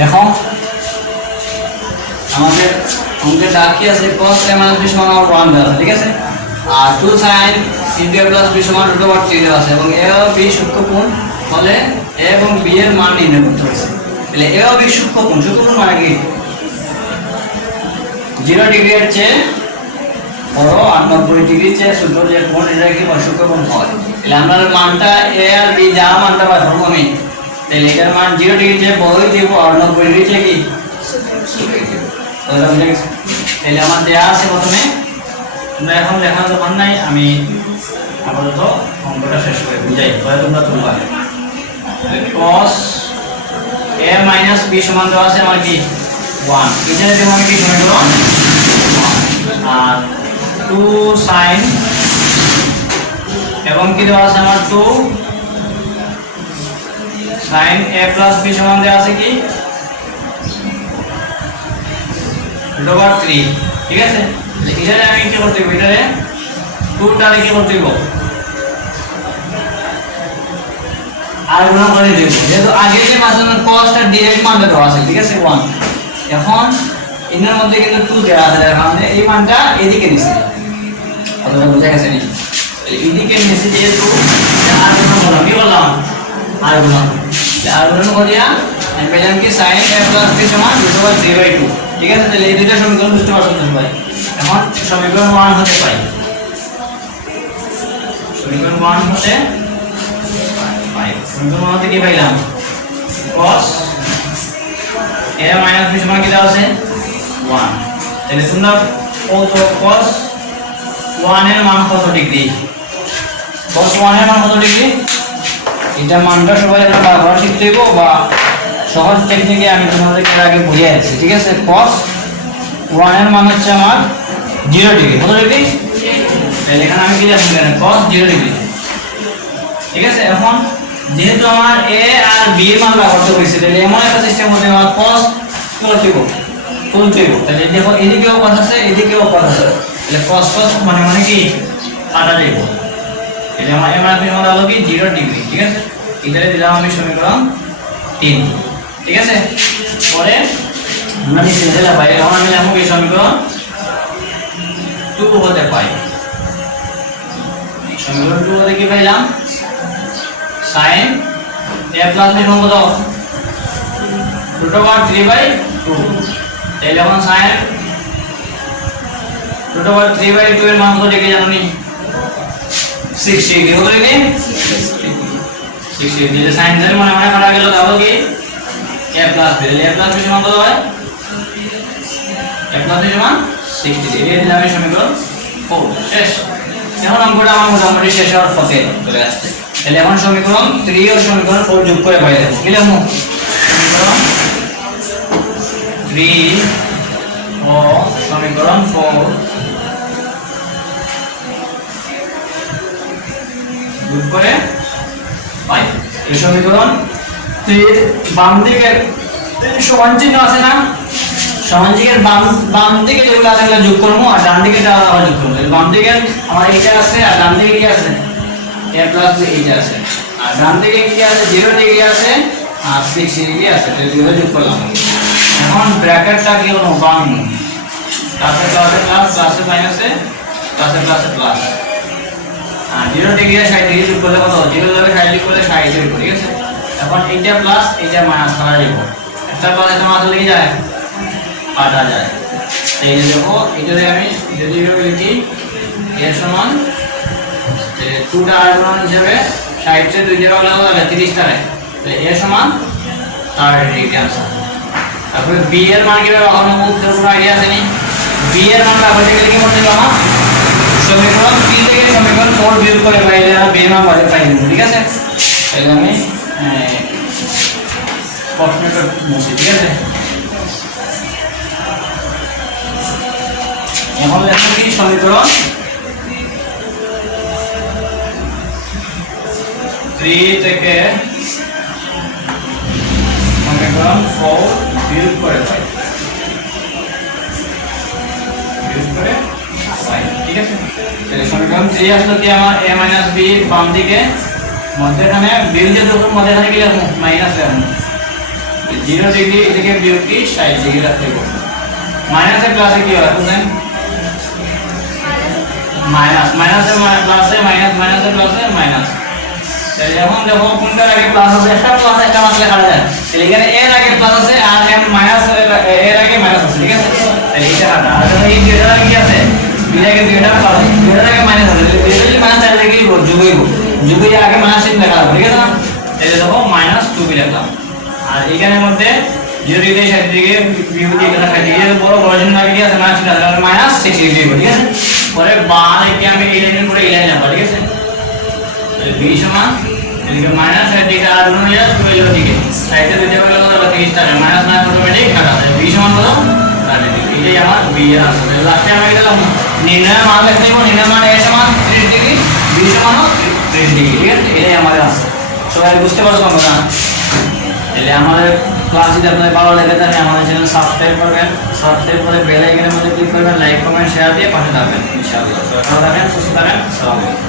দেখো আমাদের অঙ্কের দাগ কি আছে cos a minus b সমান 1 দেওয়া আছে, ঠিক আছে। আর 2 sin into a plus b সমান √3 দেওয়া আছে এবং a ও b সূক্ষ্মকোণ হলে a এবং b এর মান নির্ণয় করতে হবে। তাহলে a ও b সূক্ষ্মকোণ মানে কি 0 ডিগ্রি এর চেয়ে বড় আর 90 ডিগ্রির চেয়ে ছোট যে কোণ এটা কি সূক্ষ্মকোণ হয়। তাহলে আমরা মানটা a আর b যা মানটা পাই আমি, তাহলে এটার মান 0 ডিগ্রির চেয়ে বড়ই দেব আর 90 ডিগ্রির চেয়ে কি তাহলে আমার দেয়া আছে প্রথমে। তোমরা এখন লেখার দরকার নাই, আমি আপাতত অঙ্কটা শেষ করে বুঝাই, পরে তোমরা তুলবা। cos a minus b সমান দেওয়া আছে আমার কি 1, এখানে দেব আমি কি সমীকরণ 1 আর 2 sin এবং কি দেওয়া আছে আমার 2 sin a plus b সমান দেওয়া আছে কি √3, ঠিক আছে। এখানে আমি কি করতে হবে, এটারে 2 টারে কি করতে হবে আর গুণ করে দেব, যেহেতু আগে যে মাসের cosটা ডাইরেক্ট মান দেওয়া আছে, ঠিক আছে 1। এখন এর মধ্যে কিন্তু 2 দেওয়া আছে, কারণ এই মানটা এদিকে নিছে, কথাটা বুঝা গেছে নি? এদিকে নিছে যেহেতু আর গুণ করলাম, কি করলাম আর গুণ করিয়া আমি পেলাম কি sin a plus b সমান √3/2, ঠিক আছে। তাহলে এই দুইটা সমীকরণ বুঝতে পারছো তোমরা। এখন সমীকরণ 1 হতে পাই, সমীকরণ 1 হতে পাই, সমীকরণ 1 হতে কি পাইলাম cos a minus b সমান কি দেওয়া আছে 1। তাহলে তোমরা কত cos 1 এর মান কত ডিগ্রি, cos 1 এর মান কত ডিগ্রি, এটা মানটা সবাই আমরা বারবার শিখতে হইব বা সহজ টেকনিকে আমি তোমাদেরকে আগে বুঝিয়ে আছি, ঠিক আছে। cos 1 এর মান হচ্ছে আমার 0 ডিগ্রি, কত ডিগ্রি, তাহলে এখানে আমি কি লিখব এখানে cos 0 ডিগ্রি, ঠিক আছে। এখন যেহেতু আমার a আর b এর মান ব্যবহার করেছি, তাহলে এমন একটা সিস্টেম হবে আমার cos তুলতে হবে, তাহলে দেখো এদিকেও cos আছে এদিকেও cos আছে, তাহলে cos মানে কি কাটা দেব, তাহলে আমার এর মান হলো কি 0 ডিগ্রি, ঠিক আছে। এটারে দিলাম আমি সমীকরণ 3, ঠিক আছে। পরে আমরা নিচে দিলাম ভাই, এখন আমি লিখব এই সমীকরণ 2 হতে পাই, সমীকরণ 2 হতে কি পাইলাম sin a plus b সমান কত √3/2, তাহলে এখন sin √3/2 এর মান কত ডিগ্রি জানো নি 60 ডিগ্রি, কত ডিগ্রি 60 ডিগ্রি। sin এর মানে কাটা গেল, তাহলে কি a plus b, তাহলে a plus b সমান কত হয় a plus b সমান 60 ডিগ্রি, এই দিলাম সমীকরণ 4 শেষ। এখন অঙ্কটা আমার মোটামুটি শেষ হওয়ার পথে চলে আসছে। তাহলে এখন সমীকরণ 3 আর সমীকরণ 4 যোগ করে পাই দেব, কি লিখব সমীকরণ 3 ও সমীকরণ 4 যোগ করে পাই। এই সমীকরণ 3 বাম দিকের সমান চিহ্ন আছে না, সমান দিকের বাম দিকে যেগুলো আছে সেগুলো যোগ করব আর ডান দিকে যা আবার যোগ করব। বাম দিকে আমার এইটা আছে আর ডান দিকে কি আছে a plus b এইটা আছে, আর ডান দিকে কি আছে 0 ডিগ্রি আছে আর 60 ডিগ্রি আছে, তাহলে 0 যোগ করলাম। এখন ব্র্যাকেটটা কি হলো বাম, প্লাসে প্লাসে প্লাস, প্লাসে মাইনাসে, প্লাসে প্লাসে প্লাস, আর 0 ডিগ্রি আর 60 ডিগ্রি যোগ করলে কত 0 যাবে 60 ডিগ্রি করলে 60 ডিগ্রি, ঠিক আছে। এখন এইটা প্লাস এইটা মাইনাস করা যাবে, একটা প্লাস একটা মাইনাস হলে কি যায় কাটা যায়। এই দেখো এটারে আমি যদি লিখি a সমান 2 টা আর গুণ হিসেবে 60 তে 2 দিয়ে ভাগ করলে 30 টা হয়, তাহলে a সমান 30 ডিগ্রি आंसर। তারপরে b এর মান কিভাবে বানাবো আমাদের পুরো আইডিয়া আছে নি, b এর মান বানাতে গেলে কি করতে হবে আমার সমীকরণ 3 থেকে সমীকরণ 4 বিয়োগ করে পাইলে b এর মান পাই দেব, ঠিক আছে। তাহলে আমি প্রশ্নটা মুছি, ঠিক আছে। এখন লেখা কি সমীকরণ 3 থেকে সমীকরণ 4 বিয়োগ করে পাই, ঠিক আছে। তাহলে সমীকরণ 3 আসলে কি আমার a - b বাম দিকে মধ্যখানে বিয়োগ যেহেতু মধ্যখানে কি লিখব মাইনাস লিখব, 0 ডিগ্রি এদিকে বিয়োগ কি 60 ডিগ্রি রাখতে হবে। মাইনাসে প্লাসে কি হয় বুঝেন? মাইনাস মাইনাসে প্লাসে মাইনাস মাইনাসে প্লাসে মাইনাস। তাহলে এখন দেখো কোনটার আগে প্লাস আছে, একটা প্লাস একটা মাস লেখা যায়। তাহলে এখানে এর আগে প্লাস আছে আর এম মাইনাস এর আগে মাইনাস আছে, ঠিক আছে? তাহলে এটা কাটা। আর যখন এই দুইটার আগে কি আছে? দুইটার আগে দুইটা প্লাস, দুইটার আগে মাইনাস আছে। তাহলে দুইটার আগে মাইনাস আছে কি করব? যোগ হইব। যোগ হয়ে আগে মাইনাস চিহ্ন লেখা হবে, ঠিক আছে না? তাহলে দেখো -2 লিখলাম। আর এখানের মধ্যে 0 ডিগ্রি 60 ডিগ্রি বিয়োগ দিয়ে লেখা থাকে। এই বড় বড় জন্য আগে কি আছে? -60 ডিগ্রি, ঠিক আছে? পরে বার একে আমি এই লাইনের পরে এই লাইন লিখব, ঠিক আছে? তাহলে b সমান এদিকে -60 ডিগ্রি আর গুণ হয়ে যাবে 12 দিকে। সাইডে দিতে পারলে কত হবে? 30 টাকা মাইনাস না অটোমেটিক কাটা যায়। b সমান কত? 60 ডিগ্রি। এটাই আমার b এর আনসার। লাস্টে আমরা এটা লিখলাম নির্ণয় মান লিখতে হবে। নির্ণয় মান a সমান 30 ডিগ্রি, b সমান 30 ডিগ্রি, ঠিক আছে? এটাই আমাদের আনসার। সবাই বুঝতে পারছো তোমরা? তাহলে আমাদের ক্লাস যদি আপনাদের ভালো লেগে থাকে আমাদের চ্যানেল সাবস্ক্রাইব করবেন, সাবস্ক্রাইব করে বেল আইকনের মধ্যে ক্লিক করবেন, লাইক কমেন্ট শেয়ার দিয়ে পাশে থাকবেন ইনশাআল্লাহ। সবাই ভালো থাকেন, সুস্থ থাকেন। আসসালামু আলাইকুম।